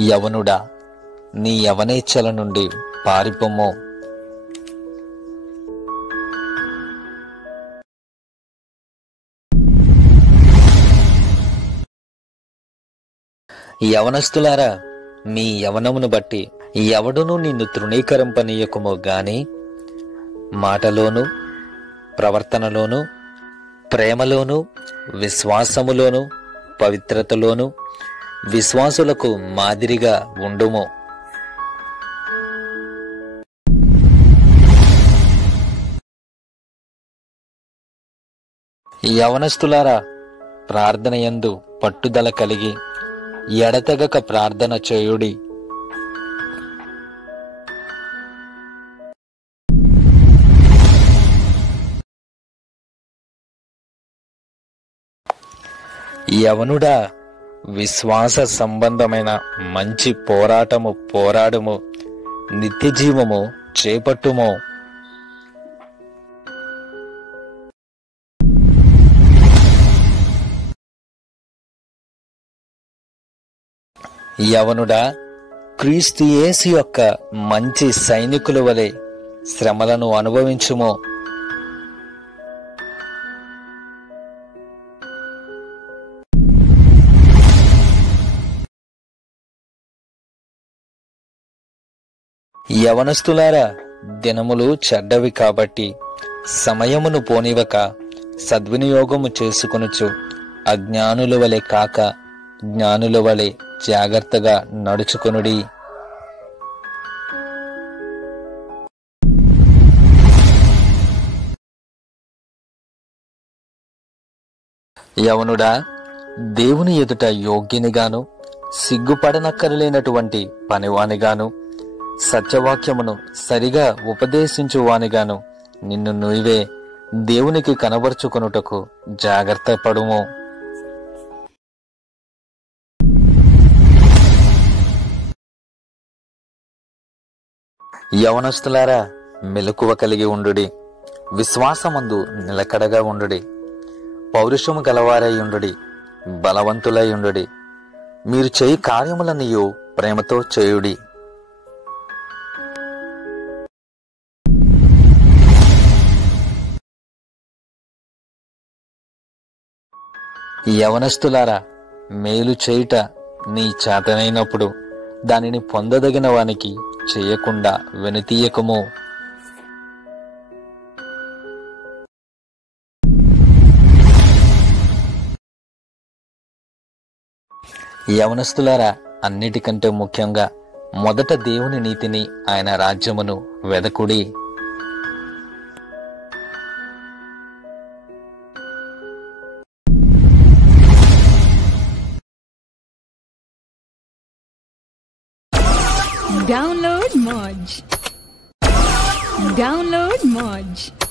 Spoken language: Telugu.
యవనుడా, నీ యవనేచ్ఛల నుండి పారిపొమ్ము. యవనస్తులారా, మీ యవనమును బట్టి ఎవడునూ నిన్ను తృణీకరింపనీయకుము గాని మాటలోను, ప్రవర్తనలోను, ప్రేమలోను, విశ్వాసములోను, పవిత్రతలోను విశ్వాసులకు మాదిరిగా ఉండుము. యవనస్తులారా, ప్రార్థనయందు పట్టుదల కలిగి ఎడతెగక ప్రార్థన చేయుడి. యవనుడా, విశ్వాస సంబంధమైన మంచి పోరాటము పోరాడుము, నిత్యజీవము చేపట్టుము. యవనుడా, క్రీస్తు యేసు యొక్క మంచి సైనికుల వలె శ్రమలను అనుభవించుము. యవనస్తులారా, దినములు చెడ్డవి కాబట్టి సమయమును పోనివక సద్వినియోగము చేసుకొనుచు అజ్ఞానుల వలె కాక జ్ఞానుల వలె జాగ్రత్తగా నడుచుకొనుడి. యవనుడా, దేవుని ఎదుట యోగ్యునిగాను సిగ్గుపడనక్కరలేనటువంటి పనివానిగాను సత్యవాక్యమును సరిగా ఉపదేశించువానిగాను నిన్ను నువ్వే దేవునికి కనబరుచుకొనుటకు జాగ్రత్త పడుము. యవనస్తులారా, మెలకువ కలిగి ఉండుడి, విశ్వాసమందు నిలకడగా ఉండుడి, పౌరుషము గలవారై ఉండుడి, బలవంతులై ఉండుడి. మీరు చేయి కార్యములన్నీయు ప్రేమతో చేయుడి. యవనస్తులారా, మేలు చేయుట నీ చేతనైనప్పుడు దానిని పొందదగిన వానికి చేయకుండా వెనుతీయకము. యవనస్తులారా, అన్నిటికంటే ముఖ్యంగా మొదట దేవుని నీతిని, ఆయన రాజ్యమును వెదకుడి. Download Moj.